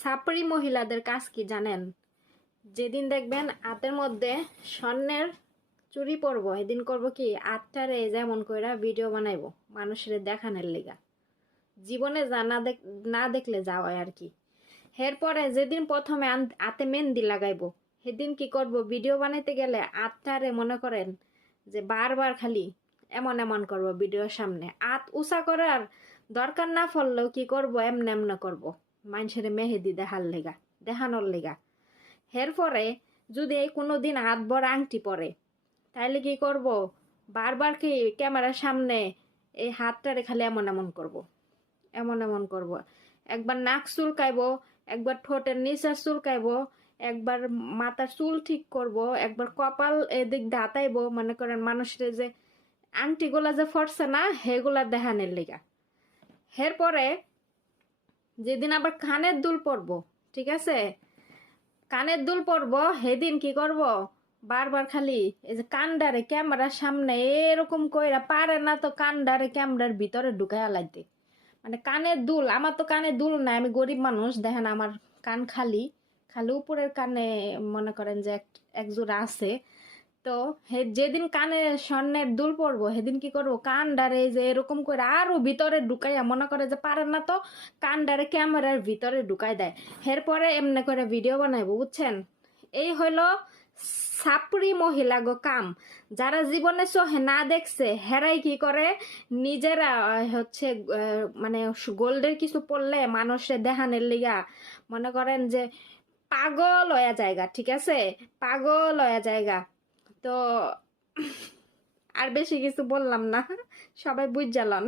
সাপড়ি মহিলাদের কাজ কি জানেন? যেদিন দেখবেন হাতের মধ্যে স্বর্ণের চুরি পরবো, এদিন করবো কি আটটারে যেমন কইরা ভিডিও বানাইবো মানুষের দেখানোর লিগা। জীবনে যা না দেখলে যাওয়া আর কি। এরপরে যেদিন প্রথমে হাতে মেহেন্দি লাগাইবো, সেদিন কি করব, ভিডিও বানাইতে গেলে আটটারে মনে করেন যে বারবার খালি এমন এমন করব ভিডিওর সামনে। আত উঁচা করার দরকার না পড়লেও কি করব, এমন এমন করব মানুষের মেহেদি দেখানোর লেগা। এরপরে যদি এই কোনো দিন হাত ভরা আংটি পরে, তাইলে কি করব, বারবার কি ক্যামেরার সামনে এই হাতটারে খালি এমন এমন করব। একবার নাক চুলকাইবো, একবার ঠোঁটের নিচের চুলকাইবো, একবার মাথার চুল ঠিক করব, একবার কপাল এদিক দাঁতাইবো, মনে করেন মানুষের যে আংটিগুলা যে ফরছে না সেগুলা দেখানোর লেগা। এরপরে যেদিন আবার কানের দুল পরবো, ঠিক আছে, কানের দুল পরবো, সেদিন কি করব, বারবার খালি এই যে কান্ডারে ক্যামেরার সামনে এরকম কইরা পারে না তো কান্ডারে ক্যামেরার ভিতরে ঢুকাইয়া লাইতে। মানে কানের দুল, আমার তো কানের দুল নাই, আমি গরিব মানুষ, দেখেন আমার কান খালি খালি উপরের কানে মনে করেন যে এক জোড়া আছে। তো যেদিন কানে স্বর্ণের দুল পরবো, সেদিন কি করবো, কানডারে যে এরকম করে আরো ভিতরে ঢুকাইয়া, মনে করে যে পারে না তো কানডারে ক্যামেরার ভিতরে ঢুকাই দেয়। এরপরে এমনি করে ভিডিও বানাইবো, বুঝছেন? এই হলো সাপড়ি মহিলা গো কাম। যারা জীবনে চোখে না দেখছে হেরাই কি করে, নিজেরা হচ্ছে মানে গোল্ডের কিছু পড়লে মানুষের দেখানোর লিগা মনে করেন যে পাগল হয়ে জায়গা, ঠিক আছে, পাগল হয়ে জায়গা। তো আর বেশি কিছু বললাম না, সবাই বুঝ জ্বালান।